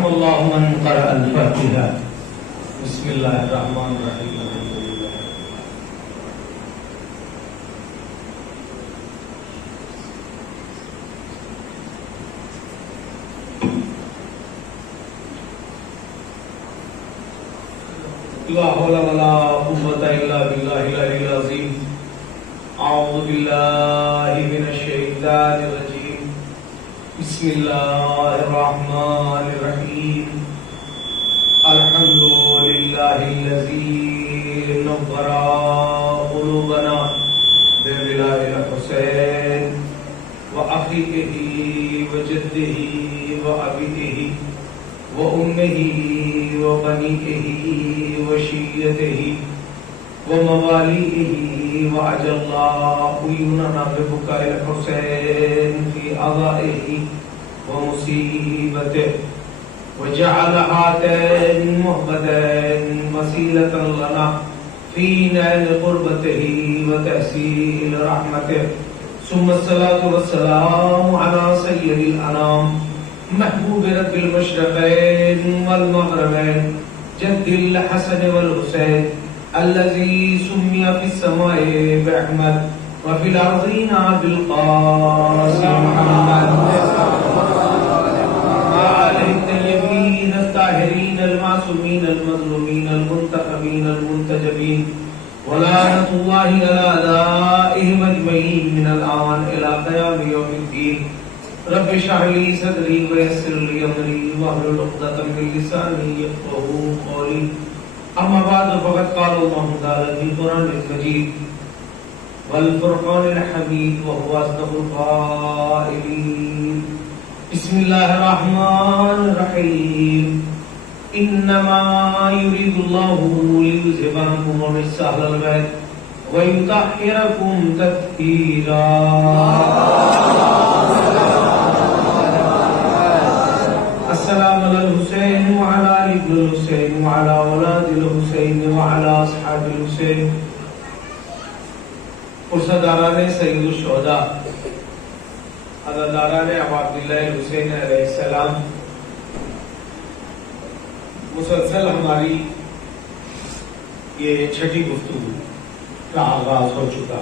रहमल्लाहु मन क़रा अल-फ़ातिहा। बिस्मिल्लाहिर्रहमानिर्रहीम। ला हौला वला कुव्वता इल्ला बिल्लाहिल अलिय्यिल अज़ीम। अऊज़ु बिल्लाहि मिनश शैतानिर रजीम। बिस्मिल्लाहिर्रहमानिर्रहीम। अल्हम्दुलिल्लाहिल्लज़ी नव्वरा क़ुलूबना बिविलाइल हुसैन व अख़ीही व जद्दिही व अबीही व उम्मिही व बनीही व शिय्यतिही व मवालिही व अजल्ला उयूनना बिबुकाइल हुसैन फी अज़ाइही व मुसीबतिही व जअल हातैन मुहब्बतैन वसीलतन लना फी नैल क़ुर्बतिही व तहसील रहमतिही। सुम्मा अस्सलातु वस्सलामु अला सय्यिदिल अनाम महबूब रब्बिल मशरक़ैन वल मग़रिबैन जद्दिल हसन वल हुसैन अल्लज़ी सुम्मिया फिस समाए बिअहमद व फिल अर्ज़ीना बिल क़ासिम मुहम्मद आलिहि तय्यबीन अत्ताहिरीन अल-मासूमीन अल-मज़लूमीन अल-मुंतख़बीन अल-मुंतजबीन व लानतुल्लाहि अला अदाइहिम अजमईन मिनल आन इला क़याम यौमिद्दीन। रब्बि इश्रह ली सदरी व यस्सिर ली अमरी वहलुल उक़दतम मिन लिसानी यफ़क़हू क़ौली। अम्मा बाद फ़क़द क़ाल अल्लाहु तआला फ़िल क़ुरआनिल मजीद वल फ़ुरक़ानिल हमीद व हुवा अस्दक़ुल क़ाइलीन। बिस्मिल्लाहिर रहमानिर रहीम। इन्नमा युरीदुल्लाहु लियुज़हिबा अन्कुम रिज्सा अहलल बैत व युतahhirakum तत्हीरा। अस्सलामु अलल हुसैन व अला इब्निल हुसैन व अला औलादिल हुसैन व अला अस्हाबिल हुसैन। पुरसदारान सय्यदुश शुहदा अज़ादारान अबू अब्दुल्लाह हुसैन अलैहिस्सलाम, मुसलसल हमारी ये छठी गुफ्तगू का आगाज हो चुका।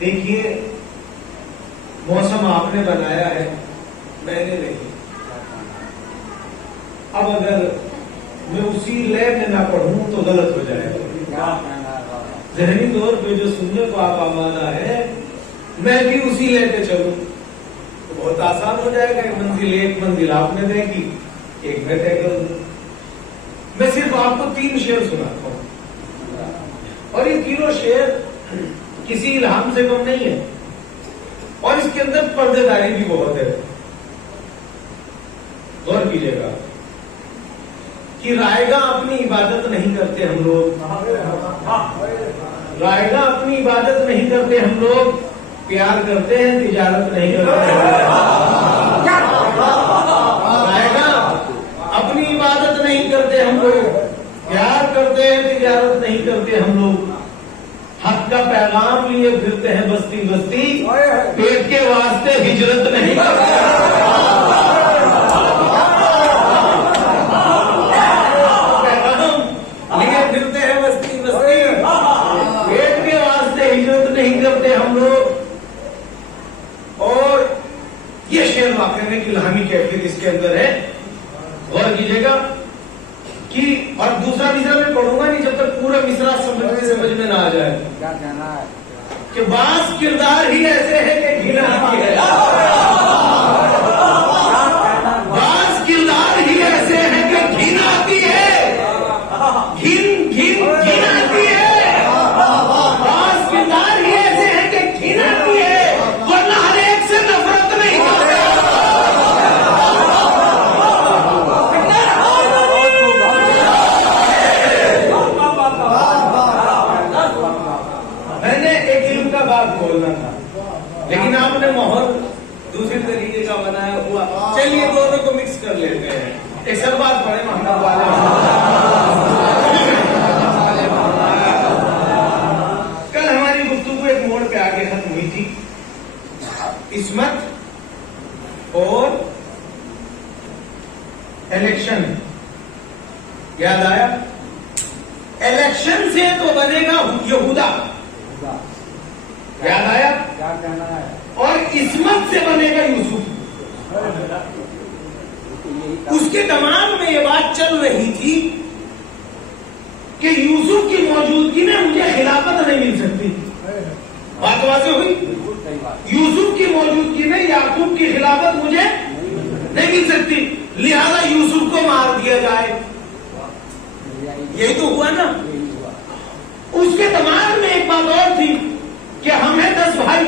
देखिए, मौसम आपने बनाया है, मैंने नहीं। अब अगर मैं उसी लय में ना पढ़ूं तो गलत हो जाएगा। ज़हनी तौर पे जो सुनने को आप आमादा है, मैं भी उसी लय पे चलूं तो बहुत आसान हो जाएगा। एक मंजिल आपने देखी, एक मैं तय करूं। मैं सिर्फ आपको 3 शेर सुनाता हूं और ये तीनों शेर किसी इल्हाम से कम नहीं है और इसके अंदर पर्देदारी भी बहुत है। गौर कीजिएगा कि रायगा अपनी इबादत नहीं करते हम लोग, रायगा अपनी इबादत नहीं करते हम लोग, प्यार करते हैं तिजारत नहीं करते। रायगा अपनी इबादत नहीं करते हम लोग, प्यार करते हैं तिजारत नहीं करते हम लोग। हक का पैगाम लिए फिरते हैं बस्ती बस्ती, पेट के वास्ते हिजरत नहीं करते। हम लोग। और ये शेर वाकई में इल्हामी कैफियत इसके अंदर है। गौर कीजिएगा कि और दूसरा मिसरा मैं पढ़ूंगा नहीं जब तक पूरा मिसरा समझ में ना आ जाए कि बास किरदार ही ऐसे है कि घिन आती है। बास किरदार ही ऐसे है कि घिन आती है, घिन घिन घिन आती है। बास किरदार ही ऐसे है कि घिन आती है, वरना हर एक से नफरत नहीं करते। मैंने एक इल्म का बात बोलना था, लेकिन आपने माहौल दूसरे तरीके का बनाया हुआ। चलिए दोनों को मिक्स कर लेते हैं। एक सब बात पढ़े मोहम्मद वाले। कल हमारी गुफ्तगू एक मोड़ पे आगे खत्म हुई थी। इस्मत और इलेक्शन, याद आया? इलेक्शन से तो बनेगा यहूदा, याद आया? क्या कहना है? और इस्मत से बनेगा यूसुफ। उसके दिमाग में ये बात चल रही थी कि यूसुफ की मौजूदगी में मुझे खिलाफत नहीं मिल सकती। बात वाज़ेह हुई? यूसुफ की मौजूदगी में याकूब की खिलाफत मुझे नहीं मिल सकती, लिहाजा यूसुफ को मार दिया जाए। यही तो हुआ ना। उसके दिमाग में एक बात और थी कि हम हैं 10 भाई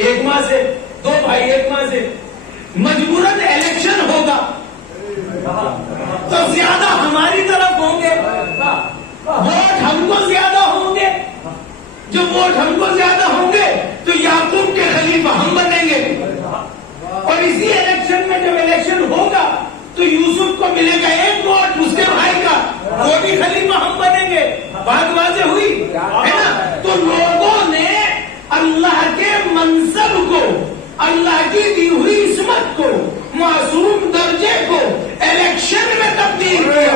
एक माँ से, 2 भाई एक माँ से, मजबूरन इलेक्शन होगा तो ज्यादा हमारी तरफ होंगे, वोट हमको ज्यादा होंगे। जब वोट हमको ज्यादा होंगे तो याकूब के खलीफा हम बनेंगे, और इसी इलेक्शन में जब इलेक्शन होगा तो यूसुफ को मिलेगा 1 वोट उसके भाई का, वो भी खलीफा हम बनेंगे। बात वाज़ेह हुई है ना? तो लोगों ने अल्लाह के मनसब को, अल्लाह की दी हुई इस्मत को, मासूम दर्जे को इलेक्शन में तब्दील किया।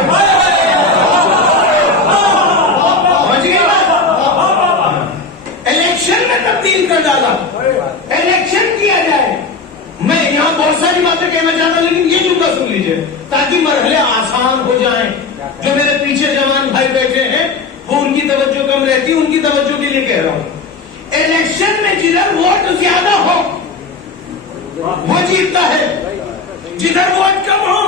समझ गए बात? इलेक्शन में तब्दील कर डाला। इलेक्शन किया जाए। मैं यहाँ बहुत सारी बातें कहना चाहता हूं, लेकिन ये जुमला सुन लीजिए ताकि मरहले आसान हो जाएं। जो मेरे पीछे जवान भाई बैठे हैं वो उनकी तवज्जो कम रहती है, उनकी तवज्जो के लिए कह रहा हूं। इलेक्शन में जिधर वोट ज्यादा हो वो जीतता है, जिधर वोट कम हो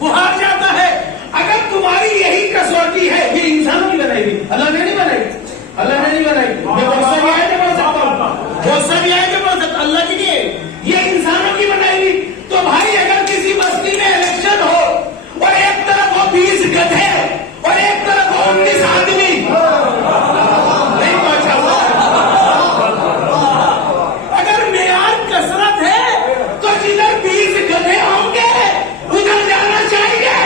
वो हार जाता है। अगर तुम्हारी यही कसौटी है, ये इंसानों की बनाई हुई, अल्लाह ने नहीं बनाई, अल्लाह ने नहीं बनाई। मैं बहुत सारी आयतें पढ़ सकता हूं, बहुत सारी आयतें पढ़ सकता, अल्लाह की नहीं है, ये इंसानों की बनाई हुई। तो भाई अगर किसी बस्ती में इलेक्शन हो और एक तरफ हो 20 गधे और एक तरफ हो 19 आदमी, नहीं पहुंचा। अगर मेयार कसरत है तो जिधर 20 गधे होंगे उधर जाना चाहिए।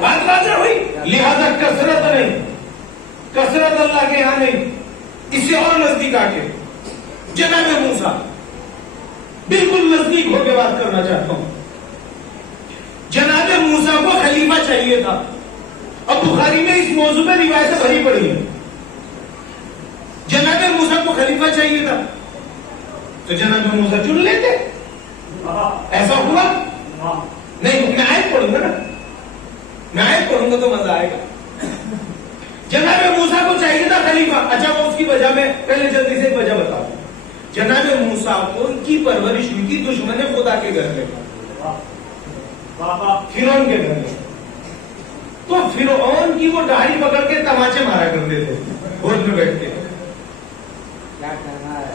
बात वाज़ेह हुई? लिहाजा कसरत नहीं, कसरत अल्लाह के यहां नहीं। इसे और नजदीक आके जनाब मूसा, बिल्कुल नजदीक होकर बात करना चाहता हूं। जनाब मूसा को खलीफा चाहिए था। अब बुखारी में इस मौजू में रिवायतें भरी पड़ी है। जनाब मूसा को खलीफा चाहिए था तो जनाब मूसा चुन लेते। ऐसा हुआ नहीं? मैं आयत पढ़ूंगा ना, मैं आयत पढ़ूंगा तो मजा आएगा। जनाब मूसा को चाहिए था खलीफा। अच्छा, वो उसकी वजह में पहले जल्दी से एक वजह बताओ। जनाब मूसा को की परवरिश हुई थी दुश्मन खुदा के घर में, फिरौन के घर में। तो फिरौन की वो दाढ़ी पकड़ के तमाचे मारा करते थे, गोद में बैठ के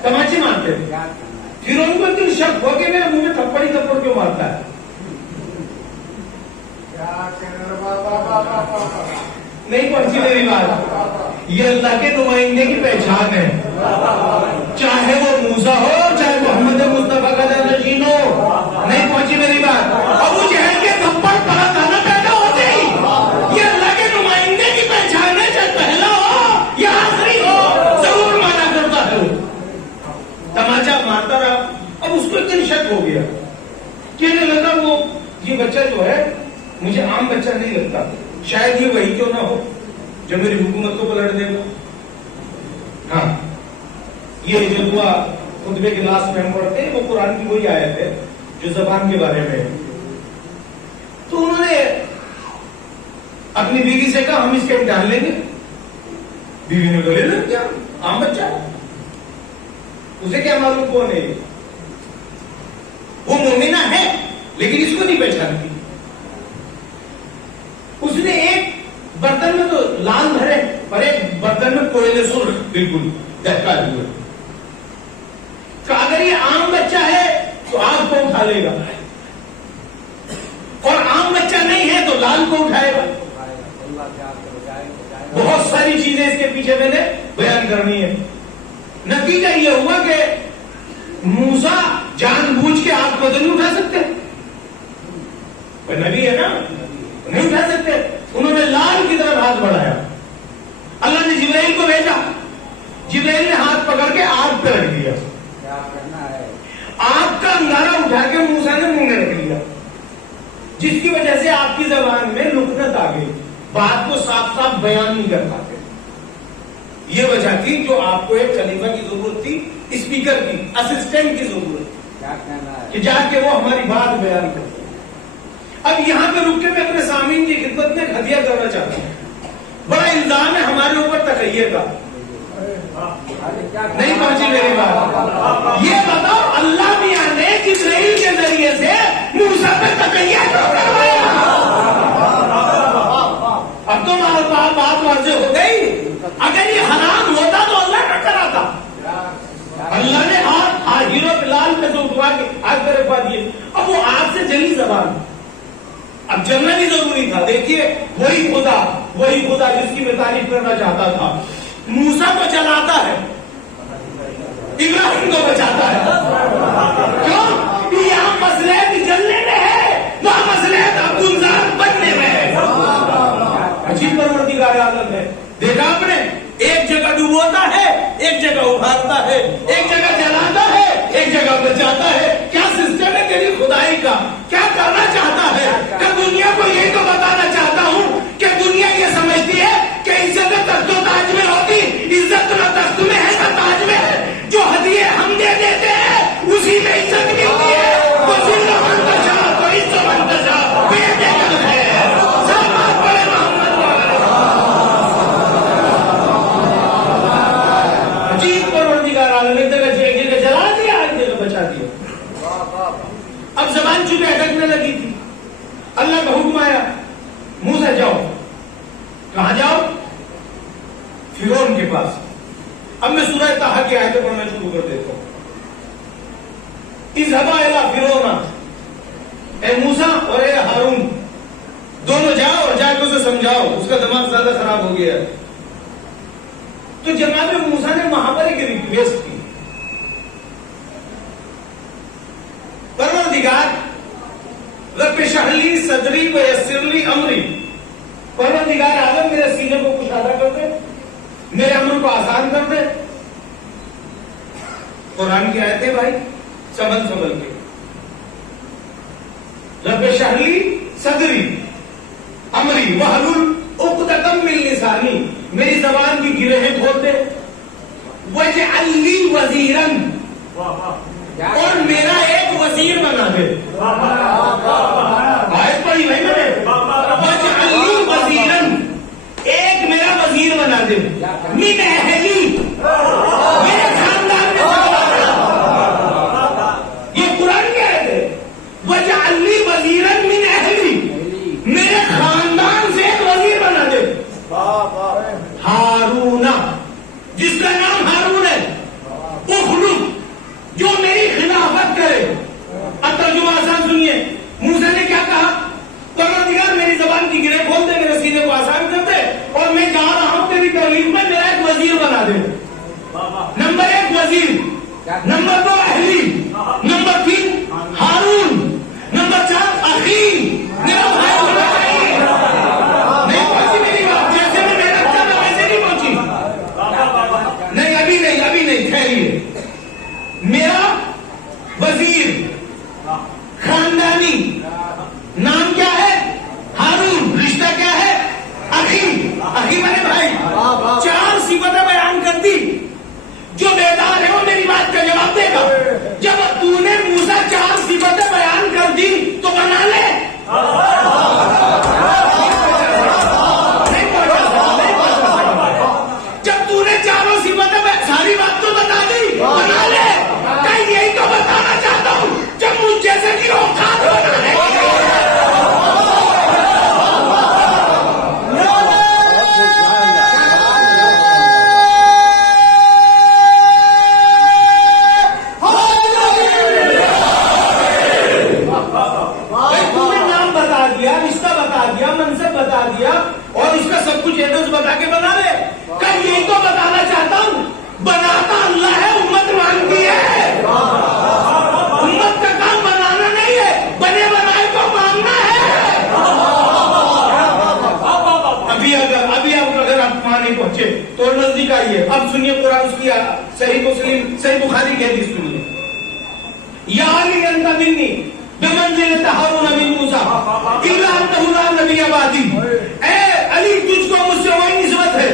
तमाचे मारते थे। फिरौन को इतनी शक हो के मेरे मुंह में थप्पड़ क्यों मारता है? नहीं पहुंची मेरी बात। ये अल्लाह के नुमाइंदे की पहचान है, चाहे वो मूसा हो चाहे मोहम्मद मुस्तफा का जानशीन हो। नहीं पहुंची मेरी बात। अबू जहल के थप्पड़ पड़ा था ना पैदा होते ही। ये अल्लाह के नुमाइंदे की पहचान है, चाहे पहला हो या आखिरी हो, जरूर माना करता है। तमाचा मारता रहा। अब उसको इतनी शक हो गया, कहने लगा वो ये बच्चा जो है मुझे आम बच्चा नहीं लगता, शायद ये वही क्यों ना हो जो मेरी हुकूमत को पलट देगा। हाँ, ये जो दुआ खुतबे के लास्ट में हम पढ़ते हैं वो कुरान की वही आयत है जो ज़बान के बारे में है। तो उन्होंने अपनी बीवी से कहा हम इसके इम्तिहान लेंगे। बीवी ने बोले ना क्या आम बच्चा, उसे क्या मालूम कौन है? वो मोमिना है लेकिन इसको नहीं पहचानती। उसने एक बर्तन में तो लाल भरे और एक बर्तन में कोयले सुर बिल्कुल दहका दिया। तो अगर ये आम बच्चा है तो आग को उठा लेगा, और आम बच्चा नहीं है तो लाल को उठाएगा। बहुत सारी चीजें इसके पीछे मैंने बयान करनी है। नतीजा यह हुआ कि मूसा जानबूझ के आग को तो नहीं उठा सकते, नबी है ना, नहीं उठा सकते। उन्होंने लाल की तरफ हाथ बढ़ाया। अल्लाह ने जिब्राइल को भेजा, जिब्राइल ने हाथ पकड़ के आग पे रख दिया। क्या करना है? आग का अंगारा उठा के मूसा ने मुंह में रख लिया। जिसकी वजह से आपकी जबान में नुकनत आ गई, बात को साफ साफ बयान नहीं कर पाते। ये वजह थी जो आपको एक खलीफा की जरूरत थी, स्पीकर की, असिस्टेंट की जरूरत थी कि जाके वो हमारी बात बयान कर। अब यहां पे रुक के मैं अपने सामीन की खिदमत में हदिया करना चाहता हूं। बड़ा इल्जाम है हमारे ऊपर तकैये का, नहीं पहुंची मेरी बात। ये बताओ अल्लाह मियां ने जिब्रील के जरिए से मूसा पे तकैया क्यों करवाया? अब तो बात वाज़ेह हो गई। अगर ये हराम होता तो अल्लाह न कराता। अल्लाह ने आज हीरो बिलाल में जो उठवा के आग पर रखवा दिए, अब वो आग से जली जबान, अब जलना भी जरूरी था। देखिए वही खुदा जिसकी मैं तारीफ करना चाहता था, मूसा को जलाता है, इब्राहिम को बचाता है। क्यों? यहाँ मसलहत जलने में है, वहां मसलहत अब्दुल्लाह बनने में है। अजीब परवरदिगार आलम है। देखा आपने, एक जगह डुबोता है, एक जगह उभारता है, एक जगह जलाता है, एक जगह बचाता है। क्या सिस्टम है तेरी खुदाई का? क्या करना चाहता है? कि दुनिया को यही तो बताना चाहता हूं कि दुनिया ये समझती है कि इज्जत तख्तो ताज में होती, इज्जत न तख्त में है न ताज में है। जो हदिये हम दे देते हैं उसी में इज्जत मिलती है। तो जिल्लो मंतशा तो इज्जो मंतशा बेदखल है। सब बात बड़े मोहम्मद अजीब परवरदिगार आलम, एक जगह जला दिया, एक जगह बचा दिया। अब जबान चुपे अटकने लगी थी, अल्लाह का हुक्म आया, मूसा जाओ। कहां जाओ? फिरौन के पास। अब मैं सूरह ताहा की आयतें पढ़ना शुरू कर देता हूं। इज़हबा इला फिरौना, ए मूसा और ए हारून, दोनों जाओ और जाके उसे समझाओ, उसका दिमाग ज्यादा खराब हो गया। तो जनाब मूसा ने वहां पर एक रिक्वेस्ट की, परवरदिगार रब्ब इश्रह ली सदरी व यस्सिर ली अमरी, परवरदिगार आलम मेरे सीने को कुशादा कर दे, मेरे अमल को आसान कर दे। कुरान की आयतें भाई संभल के, रब्ब इश्रह ली सदरी अमरी वहलुल उक़दतम मिन लिसानी, मेरी जबान की गिरहें खोल दे। वजअल ली वज़ीरन, और मेरा एक वजीर बना दे। आयत पढ़ी भाई मैंने, वजअल ली वज़ीरन, एक मेरा वजीर बना दे। मिन अहली, मेरे खानदान में ये कुरान की आयत है। वजअल ली वज़ीरन मिन अहली, मेरे खानदान से एक वजीर बना दे। हारूना, जिसका नाम हारून है, उखलुक, जो मेरी खिलाफत करे। अब तर्जुमा आसान सुनिए, मूसा ने क्या कहा? परवरदिगार मेरी जबान की गिरे खोल दे, मेरे सीने को आसान कर दे, और मैं जा रहा हूं तेरी तकलीफ में, मेरा एक वजीर बना दे। नंबर 1 वजीर, नंबर 2 अहली, नंबर 3 हारून, नंबर 4 अखी, मेरा भाई बना। नहीं पहुंची मेरी बात, जैसे मैं मेहनत कर रहा वैसे नहीं पहुंची। नहीं अभी नहीं ठहरिए। मेरा वजीर खानदानी, नाम क्या है? हारून, रिश्ता क्या है? अखी मैंने भाई। 4 सिफतें बयान कर दी। जो बेदार है वो मेरी बात का जवाब देगा। जब तूने मूसा 4 सिफतें बयान कर दी तो बना ले। जब तूने 4 सिफतें सारी बात तो बता दी, बना ले। कहीं यही तो बताना चाहता हूं, जब मुझ जैसे की औकात बनाने बता दिया और उसका सब कुछ एड्रेस बता के बना ले। कल यही तो बताना चाहता हूं, बनाता अल्लाह है, उम्मत मानती है। उम्मत का काम बनाना नहीं है, बने बनाए को मानना है। अभी अगर आप वहां नहीं पहुंचे तो नजदीक आइए। अब सुनिए कुरान उसकी सही मुस्लिम सही बुखारी कहती सुनिए। या अली अंता मिन्नी बिमंजिलत हारून मिन मूसा, इल्ला अन्नहु ला नबिय्य बादी। ए अली, तुझको मुझसे वही निस्बत है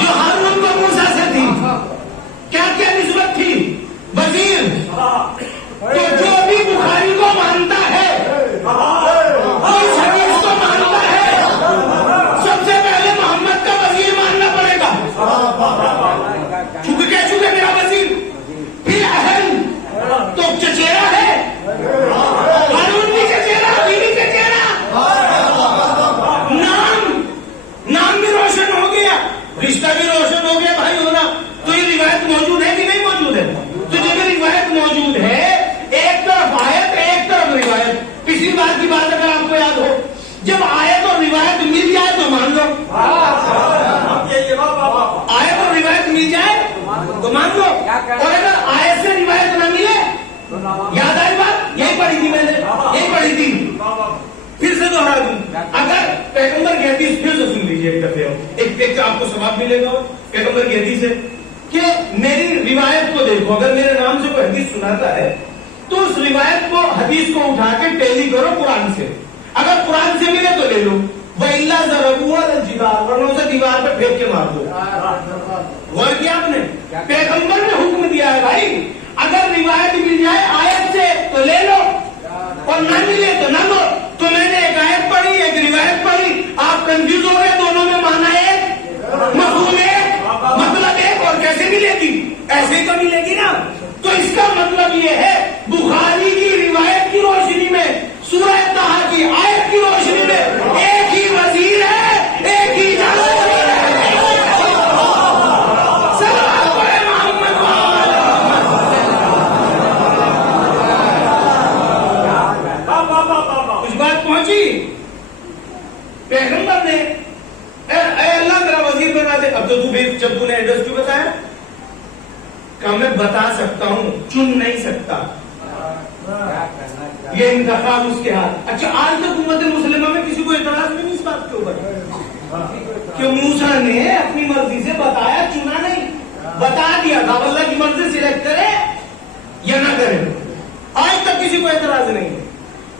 जो हारून को मूसा से थी। क्या क्या निस्बत थी? वजीर। तो जो भी बुखारी को मानता है, इस हदीस को मानता है, सबसे पहले मोहम्मद का वजीर मानना पड़ेगा। चुके क्या चुके मेरा वजीर, फिर अहल तो चचेरा है, हारून भी चचेरा, अली भी चचेरा। नाम भी रोशन हो गया, रिश्ता भी रोशन हो गया भाई होना। तो ये रिवायत मौजूद है कि नहीं मौजूद है? तो जब ये रिवायत मौजूद है, एक तरफ आयत एक तरफ रिवायत। पिछली बार की बात अगर आपको याद हो, जब आयत और रिवायत मिल जाए तो मान लो, आयत और रिवायत मिल जाए तो मान लो, और अगर आयत से रिवायत न मिले, याद आई बात, यही पढ़ी थी मैंने, यही पढ़ी थी, फिर से दोहरा दूं। अगर पैगंबर की हदीस, फिर से सुन लीजिए एक दफे, एक आपको सवाब मिलेगा पैगंबर की हदीस है कि मेरी रिवायत को देखो, अगर मेरे नाम से कोई हदीस सुनाता है तो उस रिवायत को, हदीस को उठा के टैली करो कुरान से। अगर कुरान से मिले तो ले लो, वइल्ला ज़रबूहा अलल-जिदार, वरना उसे दीवार पे फेंक के मार दो। गौर किया आपने? पैगंबर ने हुक्म दिया है भाई, अगर रिवायत मिल जाए आयत से तो ले लो, और न मिले तो न लो। तो मैंने एक आयत पढ़ी, एक रिवायत पढ़ी, आप कंफ्यूज हो गए, दोनों में माना एक, मफहूम एक, मतलब एक, और कैसे मिलेगी? ऐसे ही तो मिलेगी ना। तो इसका मतलब ये है, बुखारी की रिवायत की रोशनी में, सूरह तहा की आयत की रोशनी में एक ही वजीर है, एक ही जासूस है। सल्लल्लाहु अलैहि मोहम्मद। कुछ बात पहुंची? पैगंबर ने अल्लाह मेरा वजीर बना दे। अब तो तू भी, जब तूने एड्रेस क्यों बताया, क्या मैं बता सकता हूं, चुन नहीं सकता, ये इंतखाब उसके हाथ। अच्छा, आज तक उम्मत मुस्लिमा में किसी को एतराज नहीं इस बात के ऊपर कि मूसा ने अपनी मर्जी से बताया, चुना नहीं, बता दिया था, अल्लाह की मर्जी सिलेक्ट करे या ना करे, आज तक किसी को एतराज नहीं है।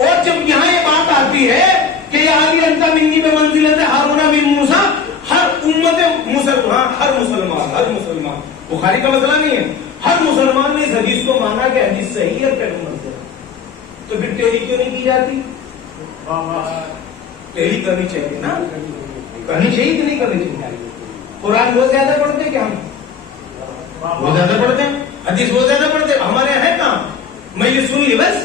और जब यहां ये बात आती है कि या अली अंता मिन्नी में मंजिलत हारूना बिन मूसा, हर उम्मत मुसलमान, हर मुसलमान, बुखारी का मसला नहीं है, हर मुसलमान ने इस हदीस को माना कि हदीस सही है पैगंबर से। तो फिर टेली क्यों नहीं की जाती? टेली करनी चाहिए ना, करनी चाहिए कि नहीं करनी चाहिए? कुरान वो ज्यादा पढ़ते क्या हम? वो ज्यादा पढ़ते हैं, हदीस वो ज्यादा पढ़ते, हमारे यहाँ है कहाँ? मैं ये सुन ली बस,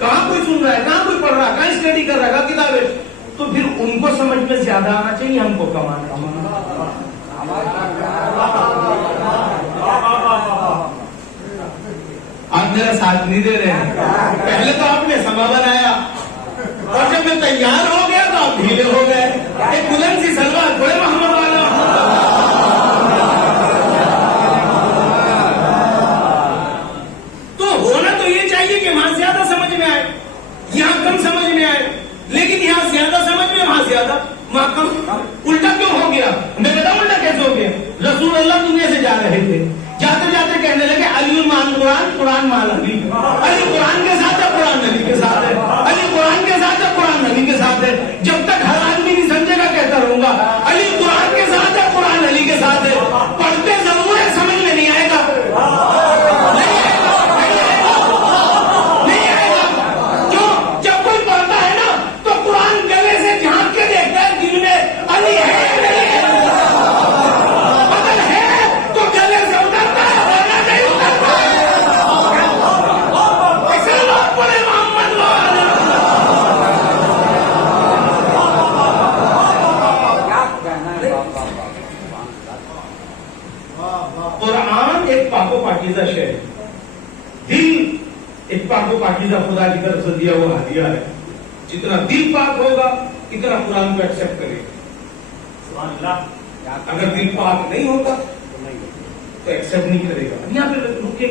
कहाँ कोई सुन रहा है, कहाँ कोई पढ़ रहा है, कहाँ स्टडी कर रहा है किताबें? तो फिर उनको समझ में ज्यादा आना चाहिए, हमको कम आना चाहिए। आप मेरा साथ नहीं दे रहे हैं। पहले तो आपने समा बनाया, और जब मैं तैयार हो गया तो आप ढीले हो गए। एक बुलंद सी सलवार थोड़े मोहम्मद वाला। तो होना तो ये चाहिए कि वहां ज्यादा समझ में आए, यहाँ कम समझ में आए, लेकिन यहाँ ज्यादा समझ में, वहां ज्यादा, वहां कम। उल्टा क्यों हो गया? मैं बताऊं उल्टा कैसे हो गया? रसूल अल्लाह दुनिया से जा रहे थे, जाते जाते कहने लगे अली मान कुरान, कुरान मान अली। अली कुरान के साथ है, कुरान नबी के साथ है, अली कुरान के साथ है, कुरान नबी के साथ है। जब तक हर आदमी नहीं समझेगा कहता रहूंगा अली कुरान के साथ है, कुरान अली के साथ है। पढ़ते जरूर है, समझ में नहीं आएगा, नहीं आएगा। क्यों? जब कोई पढ़ता है ना तो कुरान गले से झांक के देखता है दिल में अली है नहीं है। अगर है तो गले से उतरता है, वरना नहीं उतरता है। ऐसे लोग बड़े मोहम्मद कुरान एक पाको पाकीज़ा शय, दिल एक पाको पाकीज़ा खुदा की तरफ से दिया हुआ हदिया है। जितना दिल पाक होगा इतना कुरान को एक्सेप्ट करेगा। अगर दिल पाक नहीं होगा तो एक्सेप्ट नहीं करेगा। यहाँ पे रुक के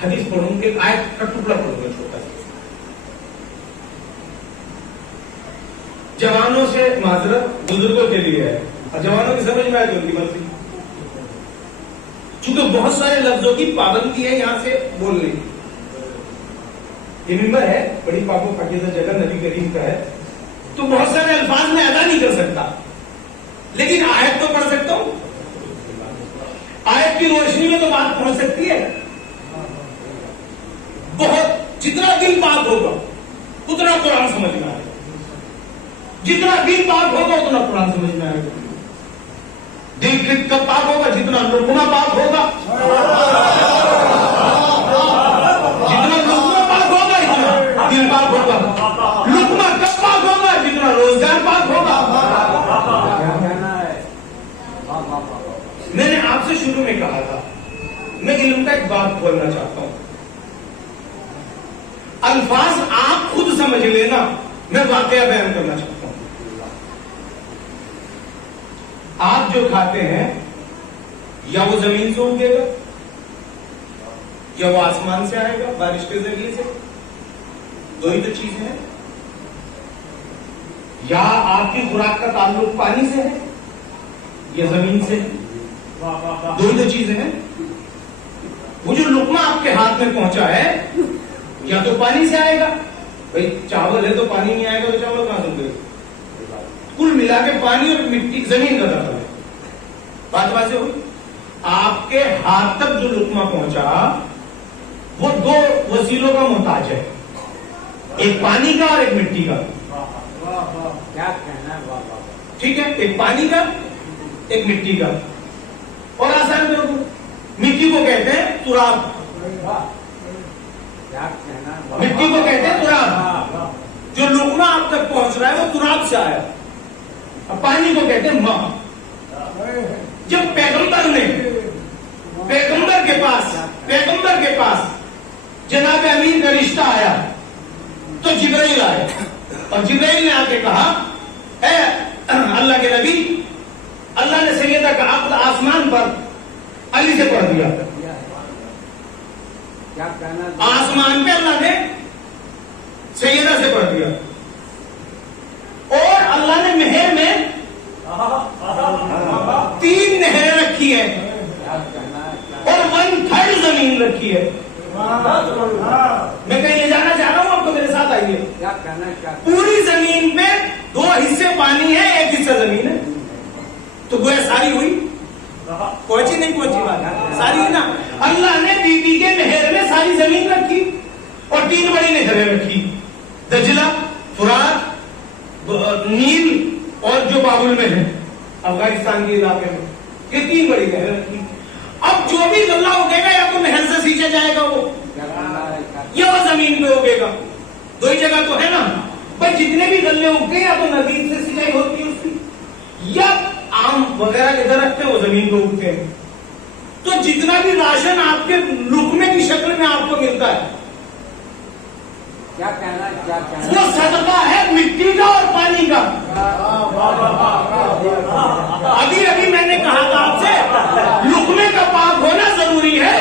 हदीस पढ़ूंगा, एक आयत का टुकड़ा पढ़ूंगा छोटा सा। जवानों से माजरत बुजुर्गों के लिए है, और जवानों की समझ में आए तो उनकी मर्जी। चूंकि बहुत सारे लफ्जों की पाबंदी है यहाँ से बोलने की, ये मिंबर है, बड़ी पाको पाकिज़ा जगह नबी करीम का है, तो बहुत सारे अल्फाज में अदा नहीं कर सकता, लेकिन आयत तो पढ़ सकता हूं। आयत की रोशनी में तो बात पहुंच सकती है। बहुत जितना दिल पाक होगा उतना कुरान समझ में आएगा, जितना दिल पाक होगा उतना कुरान समझ में आएगा। दिल कितना पाक होगा जितना लुकमा पाक होगा, जितना लुकमा पाक होगा इतना दिल पाक होगा। लुकमा कब पाक होगा? जितना रोजगार पाक होगा। मैंने आपसे शुरू में कहा था, मैं इल्म का एक बात बोलना चाहता हूं। अल्फाज आप खुद समझ लेना, मैं वाकया बयान करना चाहता हूं। आप जो खाते हैं या वो जमीन से उगेगा या वो आसमान से आएगा बारिश के जरिए से, दो ही तो चीजें हैं। या आपकी खुराक का ताल्लुक पानी से है या जमीन से, दो ही तो चीजें हैं। वो जो लुकमा आपके हाथ में पहुंचा है या तो पानी से आएगा, भाई चावल है तो पानी नहीं आएगा तो चावल कहां से उगेगा? कुल मिला के पानी और मिट्टी जमीन का दखल है। बात से हुई। आपके हाथ तक जो लुकमा पहुंचा वो दो वसीलों का मोहताज है, एक पानी का और एक मिट्टी का। क्या कहना है? ठीक है, एक पानी का एक मिट्टी का। और आसान करो, मिट्टी को कहते हैं तुराब, क्या कहना? मिट्टी को कहते हैं तुराब। जो लुकमा आप तक पहुंच रहा है वो तुराब से आया। अब पानी को कहते हैं मां। जब पैगंबर के पास जनाब अमीन का रिश्ता आया तो जिब्राइल आए और जिब्राइल ने आके कहा, ऐ अल्लाह के नबी, अल्लाह ने सैयदा का अक़्द आसमान पर अली से पढ़ दिया। क्या कहना? आसमान पे अल्लाह ने सैयदा से पढ़ दिया और अल्लाह ने मेहर में 3 नहरें रखी है और 1/3 जमीन रखी है। मैं कहीं ले जाना चाह रहा हूं, आपको मेरे साथ आइए। क्या कहना? क्या पूरी जमीन पे 2 हिस्से पानी है, 1 हिस्सा जमीन है, तो गोया सारी हुई? पहुंची नहीं पहुंची बात? सारी है ना। अल्लाह ने बीबी के नहर में सारी जमीन रखी और 3 बड़ी नहरें रखी, दजला, फुरात, नील और जो बाबुल में है अफगानिस्तान के इलाके में, ये 3 बड़ी नहरें रखी। अब जो भी गल्ला उगेगा या तो नहर से सींचा जाएगा वो, या वो जमीन पे उगेगा, 2 ही जगह तो है ना। पर जितने भी गल्ले उगते हैं या तो नदी से सिंचाई होती है उसकी, या आम वगैरह के दरख्त है वो जमीन पे उगते हैं। तो जितना भी राशन आपके लुकमे की शक्ल में आपको मिलता है क्या कहना? क्या कहना? वो सदका है मिट्टी का और पानी का। अभी अभी मैंने कहा था आपसे लुकमे का पाक होना जरूरी है।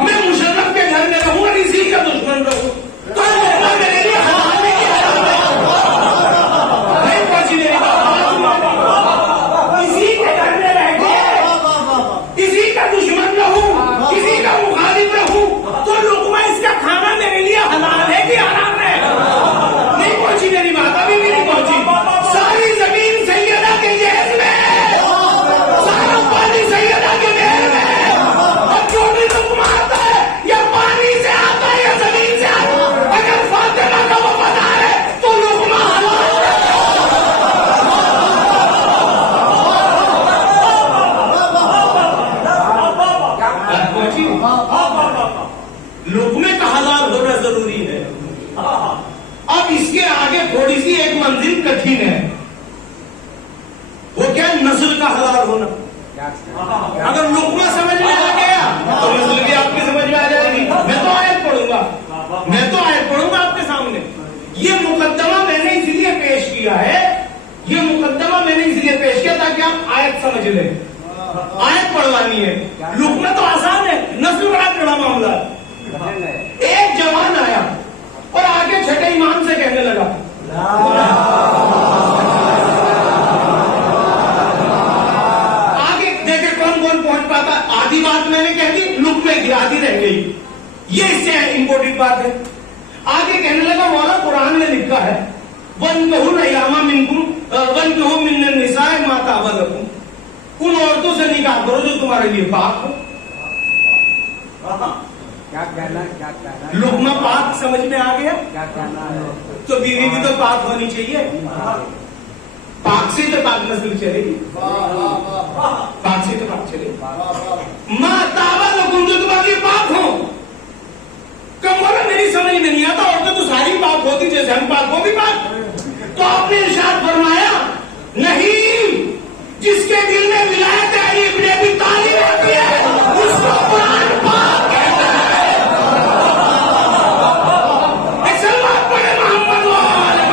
मैं मुशर्रफ के घर में रहूं और इसी का दुश्मन रहूं तो लुकमा मेरे लिए हलाल नहीं पहुंची मेरी बात। इसी के घर में रह के इसी का दुश्मन रहूं, इसी का मुखालिफ रहूं तो लुकमा इसका खाना मेरे लिए हलाल है कि हराम है? नहीं पहुंची मेरी बात, अभी भी नहीं पहुंची। सारी जमीन सैयदा के जहज में, सारा पानी सैयदा के नहर में, और जो भी लुकमा आता है या पानी से आता है या जमीन से आता है, अगर फातिमा का वो पता है तो लुकमा हलाल है। पहुंची? लुकमे का हलाल होना जरूरी है। अब इसके आगे थोड़ी सी एक मंजिल कठिन है, वो क्या? नस्ल का हलाल होना। अगर लुकमा समझ में आ गया तो नस्ल भी आपकी समझ में आ जाएगी। मैं तो आयत पढ़ूंगा आपके सामने। ये मुकद्दमा मैंने इसलिए पेश किया है, ये मुकद्दमा मैंने इसलिए पेश किया ताकि आप आयत समझ लें। आयत पढ़वानी है, लुकमा तो आसान है, नस्ल बड़ा बड़ा मामला है। एक जवान आया और आगे छठे इमाम से कहने लगा, आगे देखे कौन कौन पहुंच पाता। आधी बात मैंने कह दी, लुकमे की आधी रह गई। ये इससे इंपोर्टेंट बात है। आगे कहने लगा मौला कुरान में लिखा है वन कहू नयामा मिनकुम वन कहू मिन निसाए माता वलकुम, उन औरतों से निकाह करो जो तुम्हारे लिए पाक हो। क्या कहना क्या कहना लुकमा पाक समझ में आ गया? क्या कहना है? तो बीवी भी तो पाक होनी चाहिए, पाक से तो पाक नस्ल चलेगी, पाक से तो पाक चलेगी। माता वलकुम जो तुम्हारे लिए पाक हो। कम बोला मेरी समझ में नहीं आता, औरतें तो सारी पाक होती जैसे हम पाक, वो भी पाक। तो आपने इरशाद फरमाया नहीं, जिसके दिल में विलायत अली इब्न अबी तालिब होती है उसको कुरान पाक कहता है। एक सलवात पढ़े मोहम्मद वाले।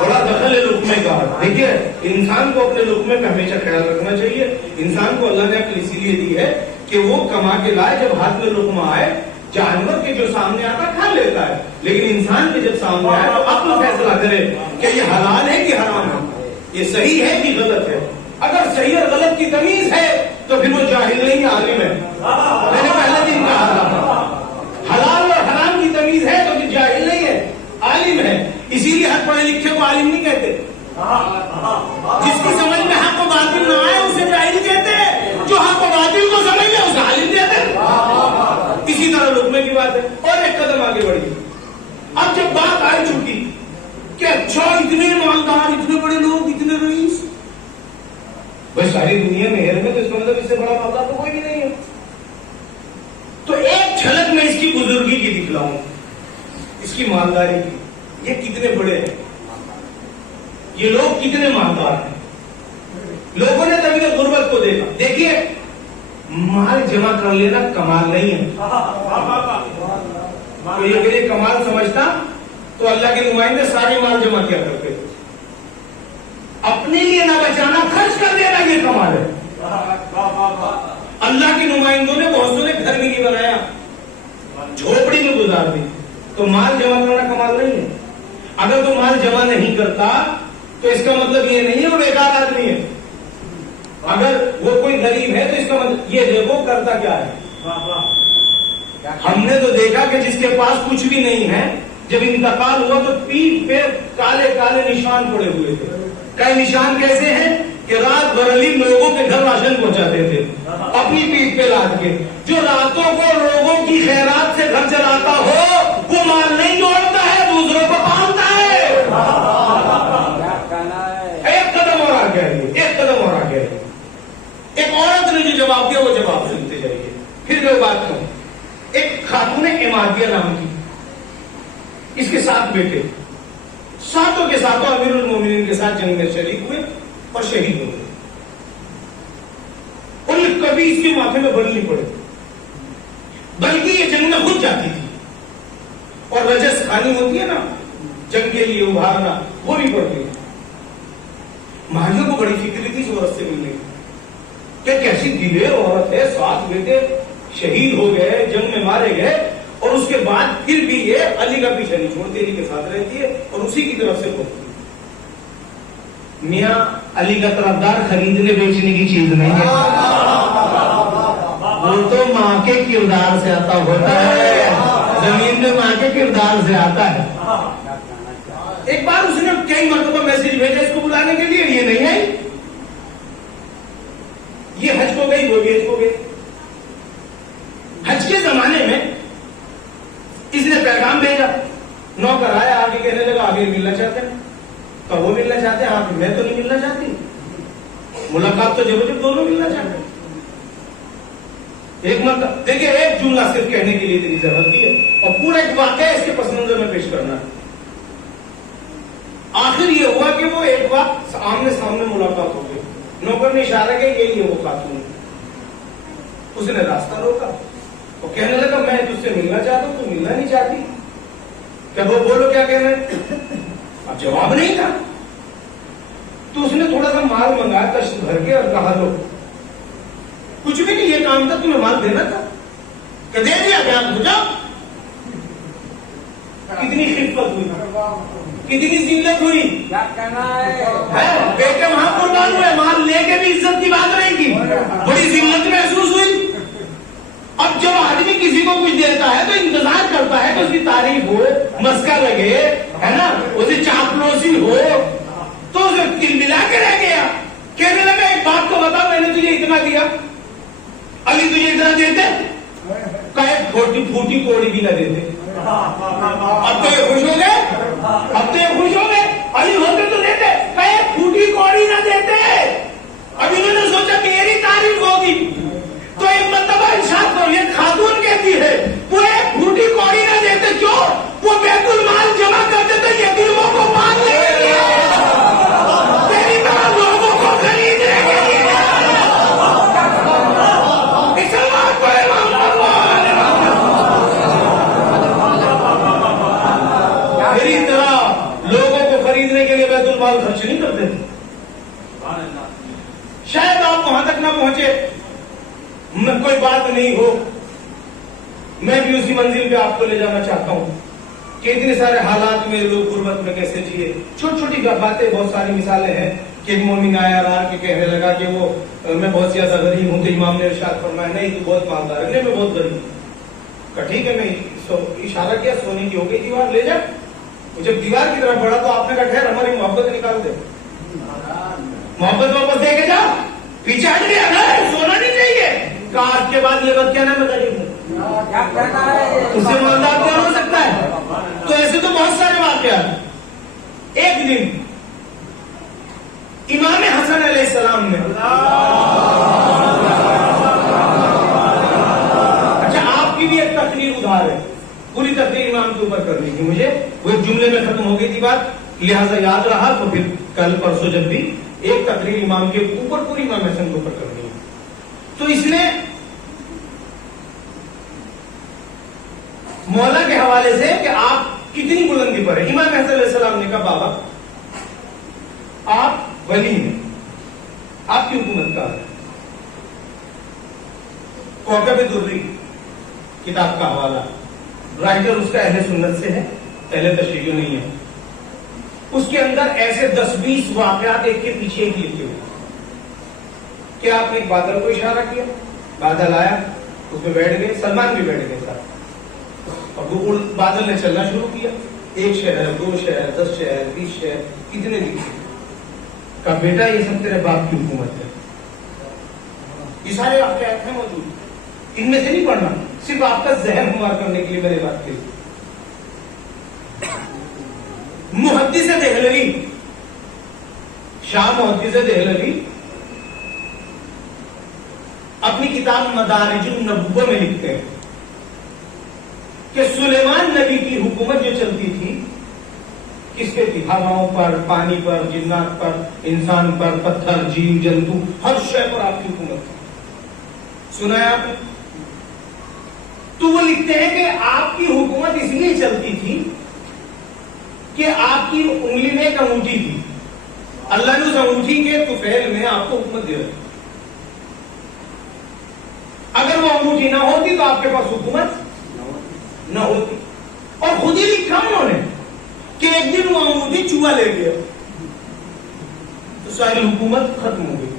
बड़ा दखल है लुकमे का। देखिए इंसान को अपने लुकमे का हमेशा ख्याल रखना चाहिए। इंसान को अल्लाह ने अक्ल इसीलिए दी है कि वो कमा के लाए, जब हाथ में लुकमा आए जानवर के जो सामने आता खा लेता है, लेकिन इंसान के जब सामने आए तो अक्ल फैसला करे कि ये हलाल है कि हराम है, ये सही है कि गलत है। अगर सही और गलत की तमीज है तो फिर वो जाहिल नहीं आलिम है। मैंने पहले दिन कहा था हलाल और हराम की तमीज है तो फिर जाहिल नहीं है, आलिम है। इसीलिए हर पढ़े लिखे को आलिम नहीं कहते। जिसकी समझ में हक को बातिल ना आए उसे जाहिल कहते हैं, जो हक को बातिल को समझ ले उसे आलिम कहते हैं। इसी तरह लुकमे की बात है। और एक कदम आगे बढ़ी, अब जब बात आ चुकी कि अच्छा इतने मालदार, इतने बड़े लोग, इतने रईस, भाई सारी दुनिया में हेर में तो इसका मतलब इससे बड़ा मालदार तो कोई भी नहीं है। तो एक झलक में इसकी बुजुर्गी की दिखलाऊं, इसकी मालदारी की। ये कितने बड़े हैं, ये लोग कितने मालदार हैं। लोगों ने तभी तो गुर्बत को देखा। देखिए माल जमा कर लेना कमाल नहीं है। तो ये कमाल समझता तो अल्लाह के नुमाइंदे सारे माल जमा किया करते। अपने लिए ना बचाना, खर्च कर देना, ये कमाल है। अल्लाह के नुमाइंदों ने बहुत से घर भी नहीं बनाया, झोपड़ी में गुजार दी। तो माल जमा करना कमाल नहीं है। अगर तो माल जमा नहीं करता तो इसका मतलब ये नहीं है वो बेकार आदमी है। अगर वो कोई गरीब है तो इसका मतलब ये देखो करता क्या है। हमने तो देखा कि जिसके पास कुछ भी नहीं है, जब इंतकाल हुआ तो पीठ पे काले काले निशान पड़े हुए थे। कई निशान कैसे हैं कि रात भर अली लोगों के घर राशन पहुंचाते थे अपनी पीठ पे लाद के। जो रातों को लोगों की खैरात से घर चलाता हो वो माल नहीं जोड़ता है, दूसरों को पालता है। एक कदम और आगे आइए, एक कदम और आगे आइए। एक औरत ने जो जवाब दिया वो जवाब सुनते जाइए। फिर मैं बात करूं, एक खातून इमादिया नाम की, इसके 7 बेटे, सातों के सातों अमीरुल मोमिनीन के साथ जंग में शरीक हुए और शहीद हो गए। उन्हें कभी इसके माथे में बल नहीं पड़े, बल्कि ये जंग में खुद जाती थी। और रजस खानी होती है ना जंग के लिए उभारना, वो भी पड़ती थी। मारियों को बड़ी फिक्र थी इस औरत से मिलने की। क्या कैसी दिलेर औरत है, 7 बेटे शहीद हो गए, जंग में मारे गए, और उसके बाद फिर भी ये अली का पीछा नहीं छोड़ती, अली के साथ रहती है और उसी की तरफ से बोलती है। मियां अली का तरफदार खरीदने बेचने की चीज नहीं है, वो तो मां के किरदार से आता होता है, जमीन में मां के किरदार से आता है। एक बार उसने कई मरतबा मैसेज भेजा इसको बुलाने के लिए, ये नहीं आई। ये हज को गई, वो भी हज को गई। हज के जमाने में इसने पैगाम भेजा, नौकर आया, आगे कहने लगा आगे मिलना चाहते हैं, तो वो मिलना चाहते हैं, आप मैं तो नहीं मिलना चाहती। मुलाकात तो जब दोनों मिलना चाहते हैं। एक मतलब देखिए, एक जुमला सिर्फ कहने के लिए इतनी जरूरत है और पूरा एक वाकया इसके पस मंजर में पेश करना है। आखिर ये हुआ कि वो एक बार आमने सामने मुलाकात हो गई। नौकर ने इशारा किया यही है वो खातून। उसने रास्ता रोका और कहने लगा मैं तुझसे मिलना चाहता हूं, तू मिलना नहीं चाहती क्या? वो बोलो क्या कहना है। अब जवाब नहीं था तो उसने थोड़ा सा माल मंगाया तश्त भर के और कहा लो, कुछ भी नहीं, ये काम था, तुम्हें माल देना था, क्या दे दिया, ध्यान हो जाओ। कितनी खिदमत हुई, कितनी जिल्लत हुई। क्या कहना है? बेटे वहां कुर्बान हुए, माल लेके भी इज्जत की बात नहीं की, बड़ी जिल्लत महसूस हुई। लगे, है ना, उसे चापलूसी हो, तो उसे तिल मिला के रह गया। कहने लगा एक बात तो बता, मैंने तुझे इतना दिया, अली तुझे इतना देते, कहे फूटी कोड़ी भी ना देते। अब तो ये खुश हो गए, अब तो ये खुश हो गए, अली होते तो देते, कहे फूटी कोड़ी ना देते। अब इन्होंने सोचा मेरी तारीफ होगी, तो एक मर्तबा इरशाद करिए, खातून कहती है वो एक फूटी कौड़ी ना देते, क्यों? वो बैतुल माल जमा कर देते यतीमों को पालने के लिए, तेरी तरह लोगों को खरीदने के लिए। इस्लाम पढ़े मेरी तरह लोगों को खरीदने के लिए बैतुल माल खर्च नहीं करते। शायद आप वहां तक ना पहुंचे, कोई बात नहीं हो, मैं भी उसी मंजिल पे आपको ले जाना चाहता हूं कि इतने सारे हालात में लोग गुर्बत में कैसे जिए। छोटी छोटी बातें, बहुत सारी मिसालें हैं कि एक मोमिन आया रहा कि कहने लगा कि वो मैं बहुत ज्यादा गरीब हूं, तो इमाम ने इरशाद फरमाया नहीं तू बहुत मालदार है। नहीं मैं बहुत गरीब हूं। ठीक है, मैं इशारा किया, सोने की हो गई दीवार, ले जा। जब दीवार की तरफ बढ़ा तो आपने कहा ठहर, हमारी मोहब्बत निकाल दे, मोहब्बत वापस दे के जा, पीछे हट गया ना, सोना नहीं चाहिए। कहा आज के बाद ये बात क्या नाम है, क्या कहना है? उससे मालदार कौन हो सकता है? तो ऐसे तो बहुत सारे वाकयात। एक दिन इमाम हसन अलैहिस्सलाम ने, अच्छा आपकी भी एक तकरीर उधार है, पूरी तकरीर इमाम के ऊपर करनी थी मुझे, वो एक जुमले में खत्म हो गई थी बात, लिहाजा याद रहा, तो फिर कल परसों जब भी एक तकरीर इमाम के ऊपर, पूरी इमाम हसन के ऊपर करनी है। तो इसने मौला के हवाले से कि आप कितनी बुलंदी पर है, इमाम हसन अलैहिस्सलाम ने कहा बाबा आप वली हैं, आपकी हुकूमत का है। कौकब दुर्री किताब का हवाला, राइटर उसका अहले सुन्नत से है, अहले तशरीह नहीं है। उसके अंदर ऐसे 10-20 वाकयात एक के पीछे एक लिखे हुए कि आपने एक बादल को इशारा किया, बादल आया, उसमें बैठ गए, सलमान भी बैठ गए साथ, और वो बादल ने चलना शुरू किया, 1 शहर 2 शहर 10 शहर 20 शहर कितने लिखे। का बेटा ये सब तेरे बाप की हुकूमत है। ये सारे वाकयात हैं मौजूद, इनमें से नहीं पढ़ना, सिर्फ आपका जहन हुमार करने के लिए मैंने बात की। मुहद्दिस देहलवी, शाह मुहद्दिस देहलवी अपनी किताब मदारिजुन नबुव्वा में लिखते हैं कि सुलेमान नबी की हुकूमत जो चलती थी किस पे थी? हवाओं पर, पानी पर, जिन्नात पर, इंसान पर, पत्थर, जीव जंतु, हर शय पर आपकी हुकूमत थी। सुना है आपने? तो वो लिखते हैं कि आपकी हुकूमत इसलिए चलती थी कि आपकी उंगली में एक अंगूठी थी, अल्लाह ने उस अंगूठी के तुफैल में आपको हुकूमत दे रही। अगर वो अंगूठी ना होती तो आपके पास हुकूमत न होती। और खुद ही लिखा उन्होंने कि एक दिन वो अंगूठी चूहा ले गया तो सारी हुकूमत खत्म हो गई।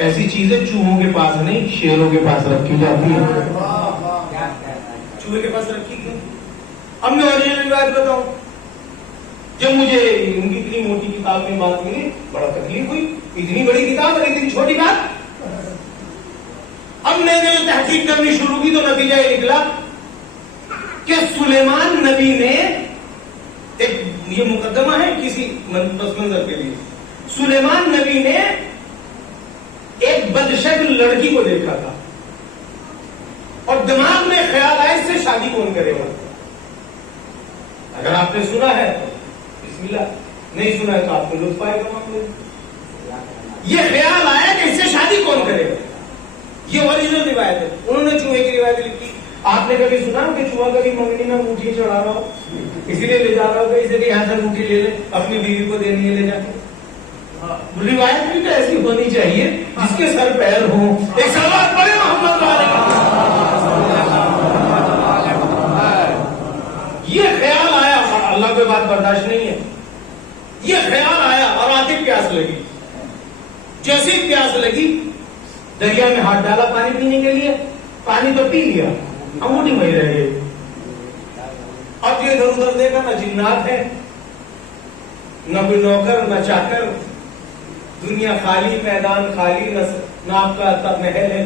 ऐसी चीजें चूहों के पास नहीं, शेरों के पास रखी जाती है। चूहे के पास रखी क्यों? अब मैं ओरिजिनल रिवायत बताऊं। जब मुझे उनकी इतनी मोटी किताब में बात मिली, बड़ा तकलीफ हुई, इतनी बड़ी किताब और इतनी छोटी बात। अब मैंने जो तहकीक करनी शुरू की तो नतीजा ये निकला कि सुलेमान नबी ने एक, ये मुकदमा है किसी पस मंजर के लिए, सुलेमान नबी ने एक बदशक्ल लड़की को देखा था और दिमाग में ख्याल आया इससे शादी कौन करेगा। अगर आपने सुना है तो बिस्मिल्लाह, नहीं सुना है तो आपको लुत्फ आएगा मामले। ये ख्याल आया कि इससे शादी कौन करेगा। ये ओरिजिनल रिवायत है, उन्होंने चूहे की रिवायत लिखी। आपने कभी सुना कि चूहा कभी मंगनी में अंगूठी चढ़ा रहा हो, इसीलिए ले जा रहा हो, इसलिए यहां से अंगूठी ले ले, अपनी बीवी को देनी है ले जाके। रिवायत भी तो ऐसी होनी चाहिए जिसके सर पैर हो। एक सवाल पड़े मोहम्मद वाले, ये ख्याल आया, अल्लाह को बात बर्दाश्त नहीं है, ये ख्याल आया और आके प्यास लगी। जैसे ही प्यास लगी दरिया में हाथ डाला पानी पीने के लिए, पानी तो पी लिया, अंगूठी वही रह गई। अब ये इधर उधर देखा ना जिन्नात है, न कोई नौकर न चाकर, दुनिया खाली, मैदान खाली, न आपका तब महल है।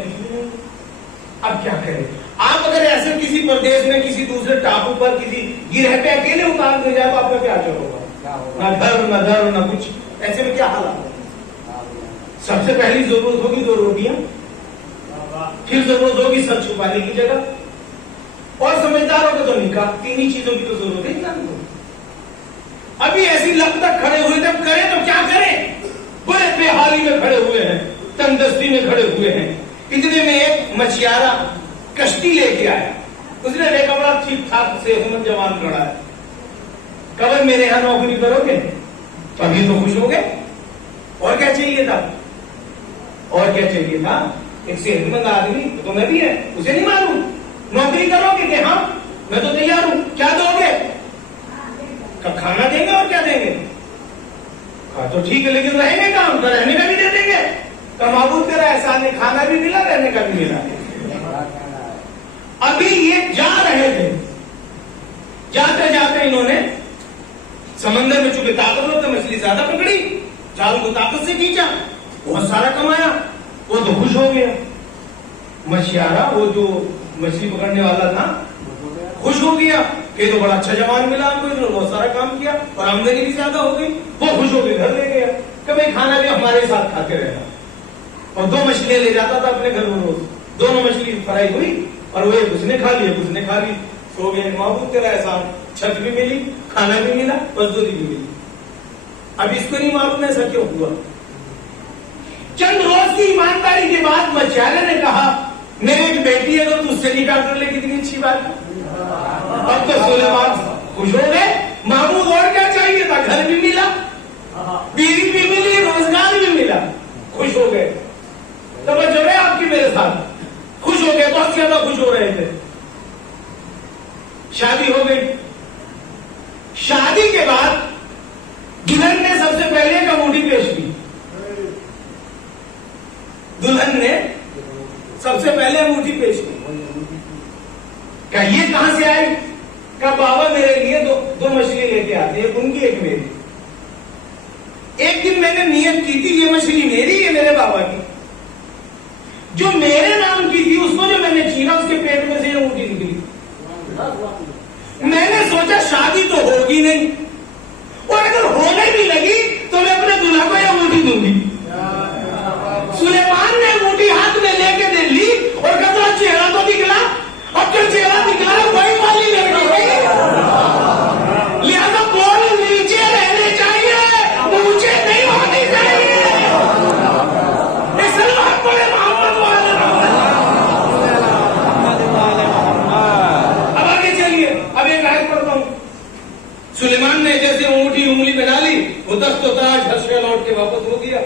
अब क्या करें? आप अगर ऐसे किसी प्रदेश में किसी दूसरे टापू पर किसी गिरह पे अकेले उतार दे जाए तो आपका क्या हाल होगा? ना घर न दर न कुछ, ऐसे में क्या हाल होगा? सबसे पहली जरूरत होगी 2 रोटियां, फिर जरूरत होगी सर छुपाने की जगह, और समझदारों को तो निकाह। 3 ही चीजों की तो जरूरत है इंसान को। अभी ऐसी लग तक खड़े हुए थे, करें तो क्या करें? बड़े बेहाली में खड़े हुए हैं, तंगदस्ती में खड़े हुए हैं। इतने में एक मछियारा कश्ती लेके आया, उसने देखा बड़ा ठीक ठाक सेहतमंद जवान खड़ा है, कब मेरे यहां नौकरी करोगे? तो अभी तो खुश हो गए, और क्या चाहिए था? और क्या चाहिए था? एक सेहतमंद आदमी तो मैं भी है, उसे नहीं मालूम नौकरी करोगे कि हाँ मैं तो तैयार हूं, क्या दोगे? खाना देंगे, और क्या देंगे? हाँ तो ठीक है, लेकिन रहेंगे काम तो रहने का भी दे देंगे। कमाबूद तेरा एहसान है, खाना भी मिला, रहने का भी मिला। अभी ये जा रहे थे, जाते जाते इन्होंने समंदर में चूंकि ताकत होता मछली ज्यादा पकड़ी, जाल को ताकत से खींचा, बहुत सारा कमाया, वो तो खुश हो गया। मछियारा वो जो मछली पकड़ने वाला था खुश हो गया, ये तो बड़ा अच्छा जवान मिला हमको, इसने बहुत सारा काम किया और आमदनी भी ज्यादा हो गई। वो खुश हो गए, घर ले गया, कभी खाना भी हमारे साथ खाते रहना, और 2 मछलियां ले जाता था अपने घर में रोज। दोनों मछली फ्राई हुई और वो एक उसने खा ली, उसने खा ली, सो गए। माबूद तेरा एहसान, छत भी मिली, खाना भी मिला, मजदूरी भी मिली। अब इसको नहीं मालूम ऐसा क्यों हुआ। चंद रोज की ईमानदारी के बाद मछियारे ने कहा मेरी एक बेटी है तो तुझसे निकाह कर ले, कितनी अच्छी बात है। अब तो सुलेमान खुश हो गए, महमूद और क्या चाहिए था? घर भी मिला, बीवी भी मिली, रोजगार भी मिला, खुश हो गए। तो बच्चों ने आपकी मेरे साथ खुश हो गए, बहुत ज्यादा खुश हो रहे थे। शादी हो गई। शादी के बाद दुल्हन ने सबसे पहले एक अंगूठी पेश की। दुल्हन ने सबसे पहले अंगूठी पेश की। क्या ये कहां से आई? क्या बाबा मेरे लिए दो मछली लेके आते, एक उनकी एक मेरी। एक दिन मैंने नियत की थी ये मछली मेरी, ये मेरे बाबा की। जो मेरे नाम की थी उसको जो मैंने चीरा, उसके पेट में से अंगूठी निकली। मैंने सोचा शादी तो होगी नहीं, और अगर होने भी लगी तो मैं अपने दूल्हा को यह अंगूठी दूंगी। सुलेमान ने अंगूठी हाथ में लेके दे ली और कहा चेहरा तो निकला, अब जो चेहरा निकला वही वाली लड़की है, लिहाजा बोल नीचे रहने चाहिए, ऊंचे नहीं होनी चाहिए। सलमान बोले मोहम्मद वाले अब आगे चलिए, अब एक आयत पढ़ता हूं। सुलेमान ने जैसे अंगूठी उंगली में डाली, वो तख्त-ओ-ताज हंस के लौट के वापस हो गया,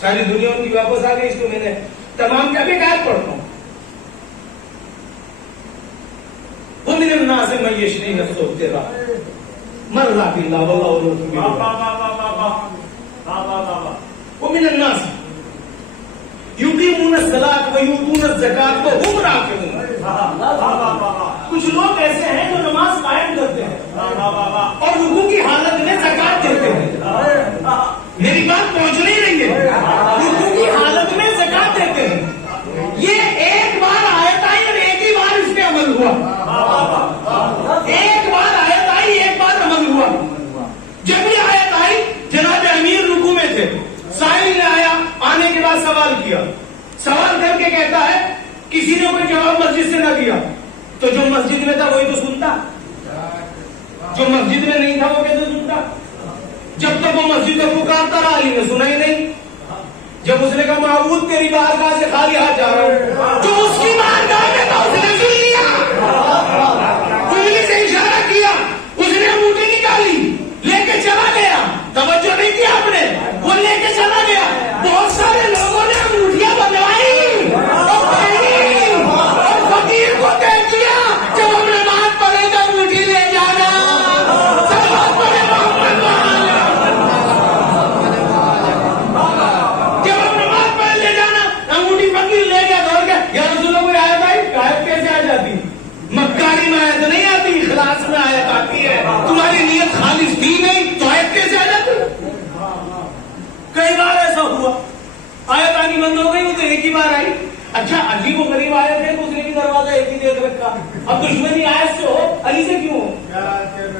सारी दुनिया उनकी वापस आ गई। इसको मैंने तमाम क्या भी आयत पढ़ता हूं। वो मेरे ना से मैं ये नहीं नफ्स होते रहा मर रहा कि लावल्ला और वो मेरे ना से युकीमून सलात व यूतून ज़कात व हुम राकिऊन। कुछ लोग ऐसे हैं जो नमाज कायम करते हैं और रुकू की हालत में ज़कात देते हैं। मेरी बात पहुंच नहीं रही है। रुकू की हालत में ज़कात देते हैं। ये एक बार आयत आई और एक ही बार इस पे अमल हुआ। एक बार आयत आई, एक बार अमल हुआ। जब ये आयत आई, जनाब अमीर रुकू में थे, साहिल ने आया, आने के बाद सवाल किया। सवाल करके कहता है किसी ने कोई जवाब मस्जिद से ना दिया, तो जो मस्जिद में था वही तो सुनता, जो मस्जिद में नहीं था वो कैसे सुनता? जब तक वो मस्जिद में पुकारता रहा, अली ने सुना ही नहीं। जब उसने कहा माबूद तेरी बारगाह से खाली हाथ जा रहा हूं, जो उसकी बारगाह में था उसने सुन लिया, उंगली से इशारा किया, उसने अंगूठी निकाली, लेके चला गया। तवज्जो नहीं किया आपने, वो लेके चला गया। बहुत सारे लोगों ने अंगूठियां बनवाई और पहनी और फकीर को दे दिया। जब हम नमाज पढ़ेगा अंगूठी ले जाना, सलावत पढ़े मोहम्मद वाले, जब हम नमाज पढ़ ले जाना अंगूठी फकीर बार आई। अच्छा अली वो गरीब आए थे तो उसने भी दरवाजा एक ही देख रखा। अब दुश्मनी आयत से हो, अली से क्यों हो?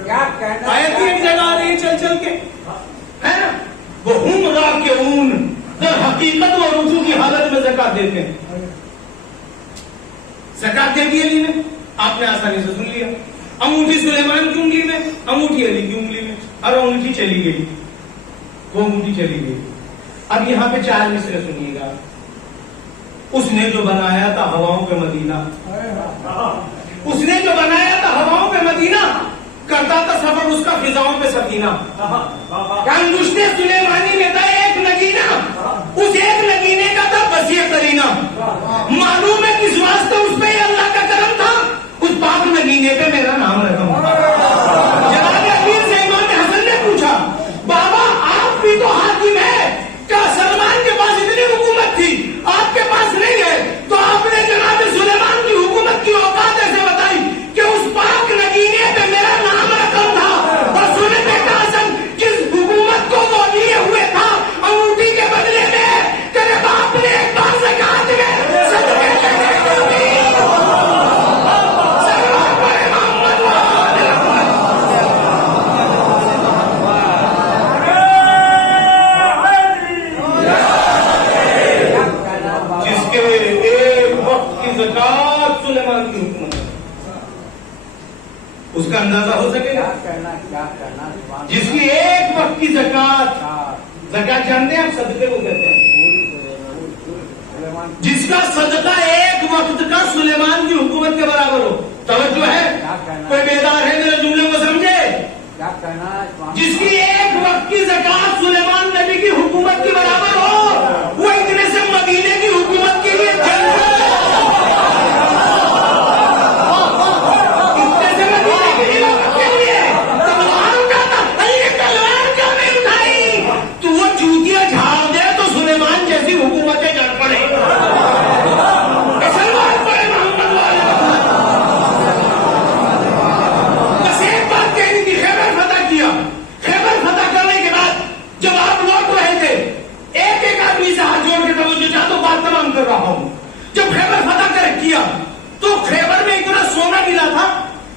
क्या कहना आयत की एक जगह आ रही है चल चल के, है ना? वो हुम राकिऊन, दर हकीकत और रुजू की हालत में ज़कात देते हैं। ज़कात दे दी अली ने, आपने आसानी से सुन लिया। अंगूठी सुलेमान की उंगली में, अंगूठी अली की उंगली में, और अंगूठी चली गई, वो अंगूठी चली गई। अब यहां पे 4 मिसरे सुनिएगा। उसने जो बनाया था हवाओं पे मदीना, उसने जो बनाया था हवाओं पे मदीना, करता था सफर उसका फिजाओं पे सकीना। कांदुश्ते सुलेमानी में था एक नगीना, उस एक नगीने का था बसिए करीना। मालूम है किस वास्ते उस पे अल्लाह का करम था, उस पाक नगीने पे मेरा नाम रखा। जनाब अमीर से इमाम हसन ने पूछा, बाबा आप भी तो हाकिम है, क्या सलमान के पास इतनी हुकूमत थी, आपके पास नहीं है, तो आपने जनाब सुलेमान की हुकूमत की औकात ऐसे बताई कि उस पाक नगीने पे मेरा नाम रकम था। और सुने बेटा हसन, जिस हुकूमत को वो लिए हुए था अंगूठी के बदले में, तेरे बाप ने एक बार ज़कात में सदके देने को दी। सलमान बड़े मोहम्मद जिसके एक वक्त की ज़कात सुलेमान की हुकूमत है, उसका अंदाजा हो सकेगा? क्या कहना जिसकी एक वक्त की ज़कात, ज़कात जानते हैं आप, सदके को कहते हैं। जिसका सदका एक वक्त का सुलेमान की हुकूमत के बराबर हो। तवज्जो है? कोई बेदार है मेरे जुमले को समझे? क्या कहना जिसकी एक वक्त की ज़कात सुलेमान नबी की हुकूमत के बराबर हो, वो इतने से मदीने की हुकूमत के लिए इतने से मदीने की हिलाफत के लिए तलवार का था। अरे तलवार क्यों नहीं उठाई? तू वो जूतियां झाड़ दे तो सुलेमान जैसी हुकूमतें जड़ पड़े। सलमान बड़े मोहम्मद वाले बस एक बात कहनी थी, खैबर फतह किया। खैबर फतह करने के बाद जब आप लौट रहे थे, एक एक आदमी से हाथ जोड़ के तवज्जो चाह, तो बात तमाम कर रहा हूं। जब खैबर फतह कर किया तो खैबर में इतना सोना मिला था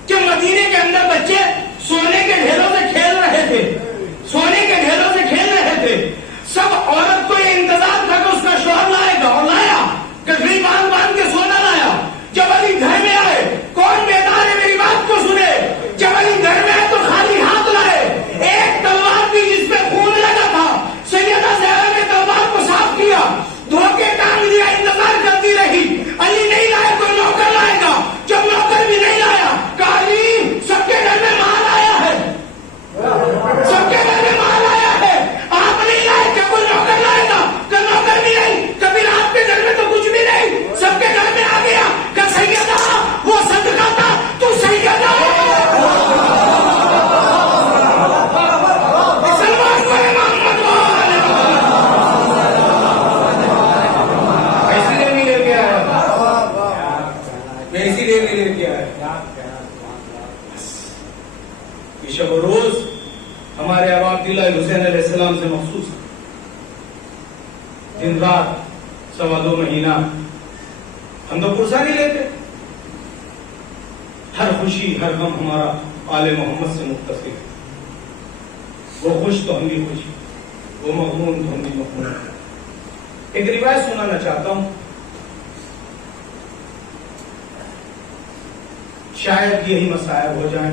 कि मदीने के अंदर बच्चे सोने के ढेरों से खेल रहे थे, सोने के ढेरों से खेल रहे थे। सब औरत को ये इंतजार था कि उसका शौहर लाएगा, और लाया, गठरी बांध बांध के सोना लाया। जब अली घर में आए, कौन बेदार है मेरी बात को सुने, जब अली घर में आए तो खाली हाथ लाए, एक तलवार थी जिसपे खून लगा था। सैयदा ज़हरा ने तलवार को साफ किया, धोके टांग दिया, इंतजार करती रही। अली नहीं लाए तो नौकर लाएगा, जब नौकर भी नहीं लाया, कहा अली सबके घर में माल आया है, सबके घर में माल आया है, आप नहीं लाए, क्या कोई नौकर लाएगा? क्या नौकर भी नहीं, कभी रात के घर में तो कुछ भी नहीं, सबके घर में आ गया। क्या सैयदा वो सदका था, तू सैयदा है। सलमान बड़े मोहम्मद वाले इसीलिए नहीं लेके आया, मैं इसीलिए नहीं लेके आया। ये शब रोज हमारे अबा अब्दुल्लाह हुसैन अलैहिस्सलाम से मखसूस है। दिन रात 2.25 महीना हम तो पुरसा नहीं लेते। हर खुशी हर गम हमारा आले मोहम्मद से मुत्तसिल है। वो खुश तो हम भी खुश, वो मगमून तो हम भी मगमून। एक रिवायत सुनाना चाहता हूं, शायद यही मसायब हो जाए।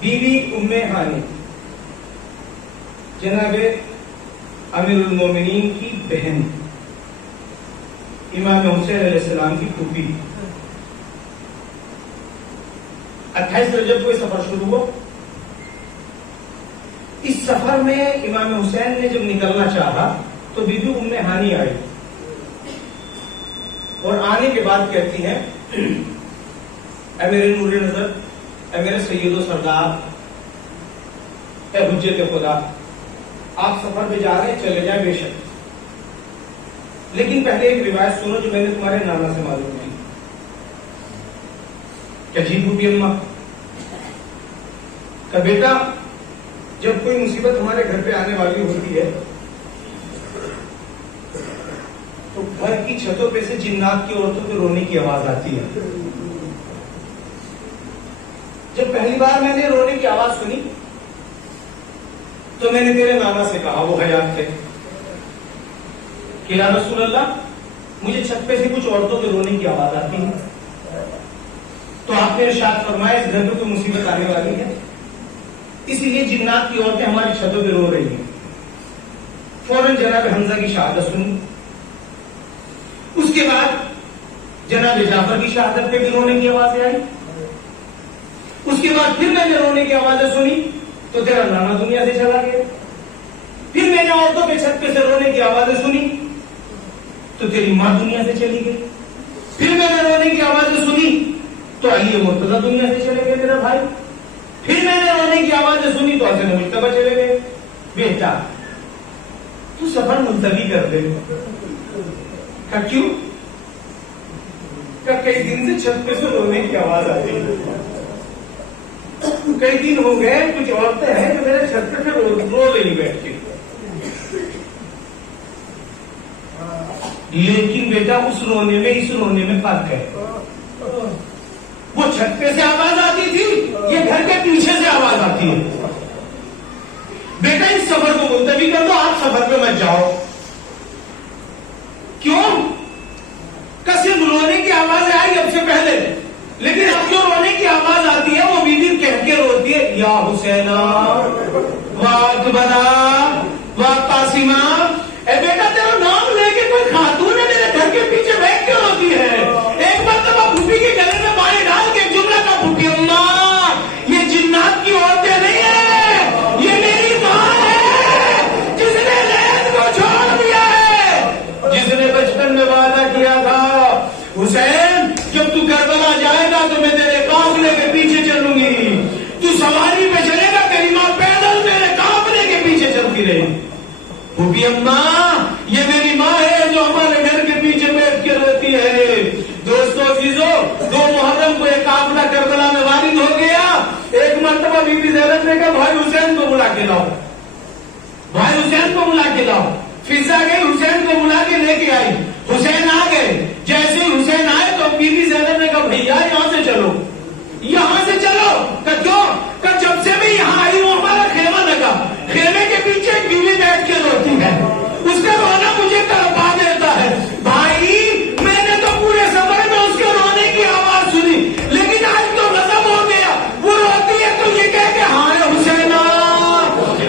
बीवी उम्मे हानी जनाबे अमीरुल मोमिनीन की बहन, इमाम हुसैन अलैहिस्सलाम की फूफी। 28 रजब को सफर शुरू हुआ। इस सफर में इमाम हुसैन ने जब निकलना चाहा तो बीबी उम्मे हानी आई, और आने के बाद कहती हैं, ऐ मेरे नूरे नजर, ऐ मेरे सैयदो सरदार, ऐ हुज्जत खुदा, आप सफर पे जा रहे हैं, चले जाए बेशक, लेकिन पहले एक रिवायत सुनो जो मैंने तुम्हारे नाना से मालूम की। क्या जी बूटी अम्मा का बेटा, जब कोई मुसीबत हमारे घर पे आने वाली होती है तो घर की छतों पे से जिन्नात की औरतों के रोने की आवाज आती है। जब पहली बार मैंने रोने की आवाज सुनी तो मैंने तेरे नाना से कहा, वो हयात थे, कि या रसूल अल्लाह, मुझे छत पे से कुछ औरतों के रोने की आवाज आती है। तो आपने इरशाद फरमाया इस घर में कोई मुसीबत आने वाली है, इसीलिए जिन्नात की औरतें हमारी छतों पे रो रही हैं। फौरन जनाब हमजा की शहादत सुनी। उसके बाद जनाब जाफर की शहादत पे भी रोने की आवाजें आई। उसके बाद फिर मैंने रोने की आवाजें सुनी तो तेरा नाना दुनिया से चला गया। फिर मैंने औरतों के छत पे से रोने की आवाजें सुनी तो तेरी मां दुनिया से चली गई। फिर मैंने रोने की आवाजें सुनी तो अली मुर्तजा दुनिया से चले गए तेरा भाई। फिर मैंने रोने की आवाजें सुनी तो हसन मुश्तबा चले गए। बेटा तू सफर मुलतवी कर दे। क्यों? कई दिन से छत पे से रोने की आवाज आ रही है। कई दिन हो गए, कुछ औरतें हैं जो मेरे छत पे से रो रही बैठ के। लेकिन बेटा उस रोने में इस रोने में फर्क है। वो छत पे से आवाज आती थी, ये घर के पीछे से आवाज आती है। बेटा इस सफर को मुलतवी कर दो, आप सफर पे मत जाओ। क्यों? सिर्फ रोने की आवाज आई अब से पहले, लेकिन अब जो रोने की आवाज आती है वो बीवी कह के रोती है, या हुसैना वाक बना वाक कासिमा। बेटा तेरा नाम लेके कोई खातून है मेरे घर के पीछे बैठ के रोती है। एक मरतबा भूपी के गले में पानी डाल के जुमला का, भूपी अम्मा ये जिन्नात की औरतें नहीं है, ये मेरी माँ है जिसने लैन को छोड़ दिया है, जिसने बचपन में वादा किया था हुसैन जब तू करबला जाएगा तो मैं तेरे काफिले के पीछे चलूंगी, तू सवारी पे चलेगा, तेरी मां पैदल मेरे काफिले के पीछे चलती रही। भूपी अम्मा ये मेरी माँ है जो हमारे घर के पीछे बैठ के रहती है। दोस्तों अजीजों, 2 मुहर्रम को एक काफिला करबला में वारिद हो गया। एक मरतबा बीबी ज़ैनब ने कहा भाई हुसैन को बुला के लाओ, भाई हुसैन को बुला के लाओ। फिजा गई, हुसैन को बुला के लेके आई। हुसैन आ गए। जैसे ही हुसैन आए तो बीबी ज़ैनब ने कहा भैया यहां से चलो, यहां से चलो। क्यों? जब से मैं यहां आई हूं हमारा खेमा लगा, खेमे के पीछे एक बीवी बैठ के रोती है, उसका रोना मुझे तड़पा देता है। भाई मैंने तो पूरे सफर में उसके रोने की आवाज सुनी, लेकिन आज तो गजब हो गया। वो रोती है तो ये कह के हाय हुसैना,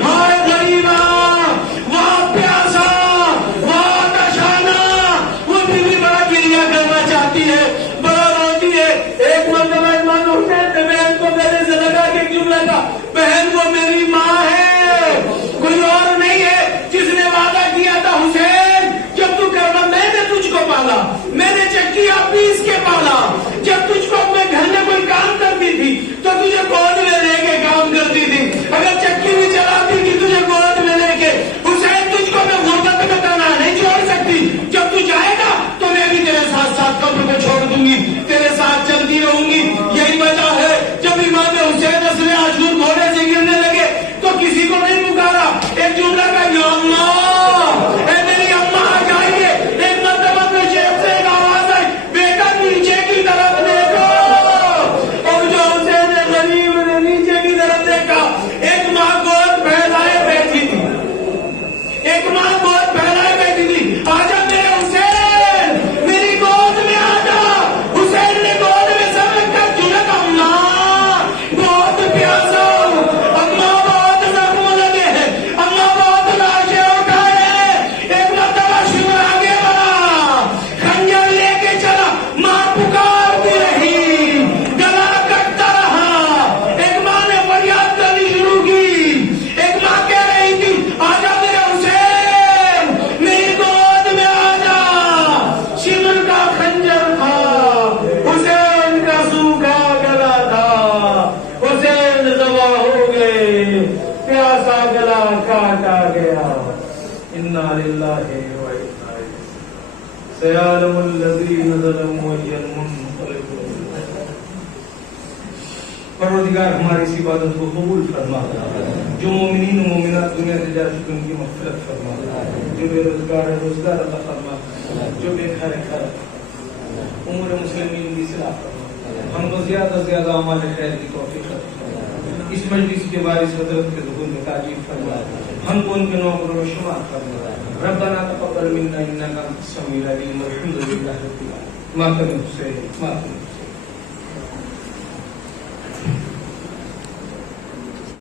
हाय गरीबा, वहां प्यासा, वहां दशाना। वो बीवी बड़ा गिरिया करना चाहती है, बड़ा रोती है। एक मरतबा इमाम हुसैन ने बहन को मेरे से लगा के क्यों लगा, बहन वो मेरी माँ है, कोई और नहीं है, जिसने वादा किया था हुसैन जब तू करना, मैंने तुझको पाला, मैंने चक्किया पीस के पाला। जब तुझको अपने घर में कोई काम करती थी तो तुझे गोद में लेके काम करती थी, अगर चक्की भी चलाती थी तुझे गोद में लेके। हुसैन तुझको मैं गुर्बत में करना नहीं छोड़ सकती, जब तू जाएगा तो मैं भी तेरे साथ साथ कब्र को छोड़ दूंगी, तेरे साथ चलती रहूंगी। यही वजह है जब इमाम हुसैन असले आशूर घोड़े से गिरने लगे तो किसी को नहीं पुकारा, एक जुमला का या अम्मा, मेरी अम्मा आ जाइए। एक मरतबा तो शेख से एक आवाज आई, बेटा नीचे की तरफ देखो। और जो हुसैन गरीब ने नीचे की तरफ देखा, एक माँ गोद फैलाए बैठी थी, एक माँ गोद फैलाए बैठी थी। आजा मेरे हुसैन, मेरी गोद में आजा। हुसैन ने गोद में सब रखकर जुमला का, अम्मा बहुत प्यासा, अम्मा बहुत जख्म लगे हैं, अम्मा बहुत लाशें उठाए। एक मरतबा शिवर आगे बढ़ा, खंजर लेके चला, मां पुकारती रही, गला कटता रहा। एक मां ने फरियाद करनी शुरू की, एक मां कह रही थी आजा मेरे हुसैन, मेरी गोद में आजा। शिवर का खंजर था, हुसैन का सूखा गला था, हुसैन ज़बा हो गए, प्यासा गला काटा गया। इन्ना लिल्लाहि व इन्ना इलैहि सयालमुल लज़ीना ज़लमू वयल मुनक़लिबून। परवरदिगार हमारी इस इबादत को कबूल फरमा, जो मोमिनीन और मोमिनात दुनिया से जा चुके उनकी मग़फ़िरत फरमा, जो बेरोजगार है रोजगार अता फरमा, जो बेघर है घर, उम्र मुस्लिमीन की इस्लाह करो, हमको ज्यादा से ज्यादा हमारे खैर की तौफीक करो, इस मजलिस के वारिस हजरत के दुखों में ताजीब फरमा, हमको उनके नौकरों में शुमार फरमा। रब्बना तक़ब्बल मिन्ना इन्नका अंतस समीउल अलीम वल्हम्दुलिल्लाहि रब्बिल आलमीन। मातम हुसैन, मातम।